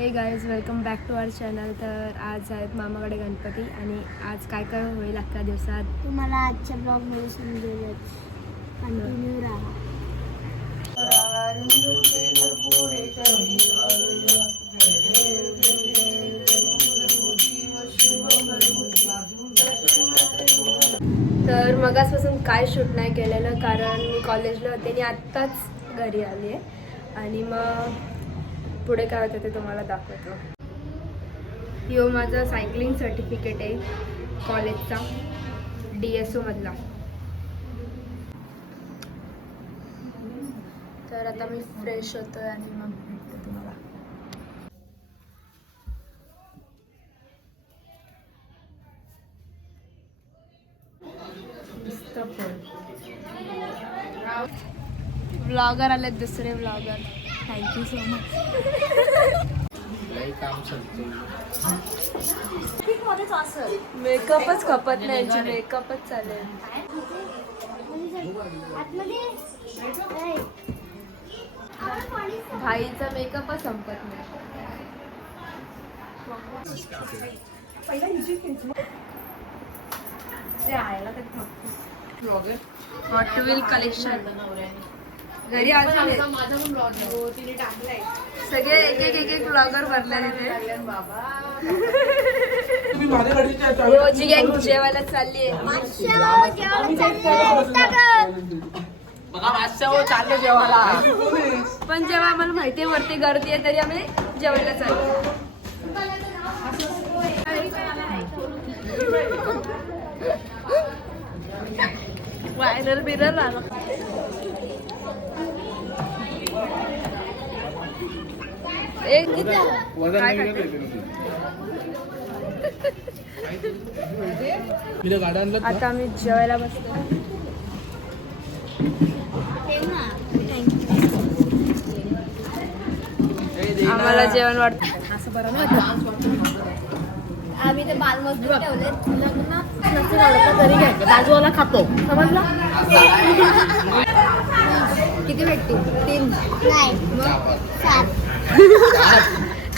हे guys welcome back to our channel. तर आज आहेत मामाकडे गणपती आणि आज काय काय होईल अख्ख्या दिवसात तुम्हाला आजच्या ब्लॉगमध्ये समजेल. कंटिन्यू राहा. तर मगासपासून काय शूट नाही केलेलं कारण मी कॉलेजला होते आणि आत्ताच घरी आली आहे आणि मग पुढे काय होतं ते तुम्हाला दाखवतो. यो माझा सायकलिंग सर्टिफिकेट आहे कॉलेजचा DSO मधला. तर आता मी फ्रेश होतोय आणि मग भेटते तुम्हाला. ब्लॉगर आले दुसरे ब्लॉगर. Thank you so much. मेकअपच खपत नाही यांची. मेकअपच चालेल. भाईचा मेकअपच संपत नाही. हॉट व्हील कलेक्शन घरी अजून सगळे एक एक ब्लॉगर भरले तिथे. रोजी गँग जेवायला चालली आहे. पण जेव्हा आम्हाला माहिती आहे वरती गर्दी आहे तरी आम्ही जेवायला चाललो. व्हायरल बिरल आलं. आता आम्ही जेवायला बसतो. आम्हाला जेवण वाटतं असं बरं नाही. आम्ही ते बालमजूर ठेवले. नसून आवडतं तरी घ्यायचं. बाजूला खातो समजलं. किती भेटते? 3 नाही मग 7.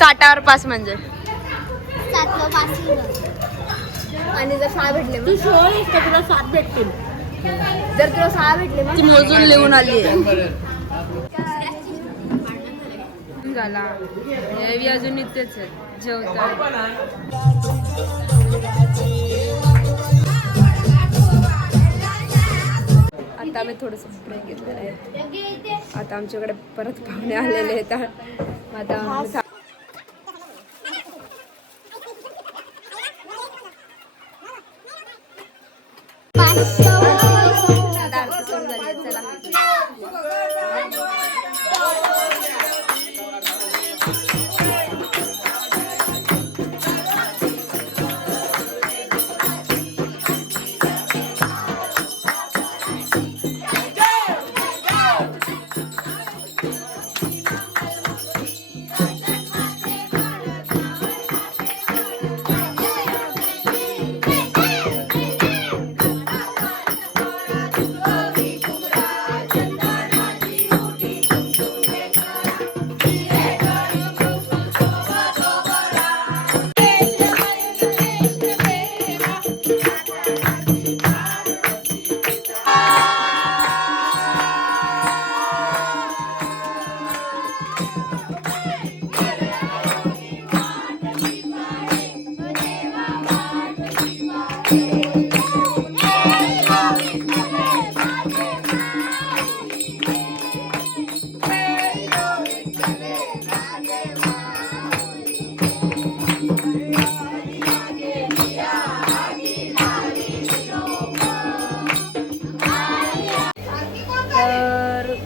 काटावर पास म्हणजे 7 पास. आणि जर 6 भेटले तू 16 तर तुला 7 भेटतील. जर तुला 6 भेटले मग मोजून लिहून आली झाला. हे अजून इथेच जेवतात. आता आम्ही थोडंसं ब्रेक घेतलेलं आहे. आता आमच्याकडे परत पाहुणे आलेले आहेत. आता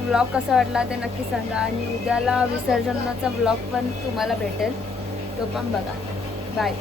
ब्लॉग कसा वाटला ते नक्की सांगा आणि उद्याला विसर्जनाचा ब्लॉग पण तुम्हाला भेटेल. तो पण बघा. बाय.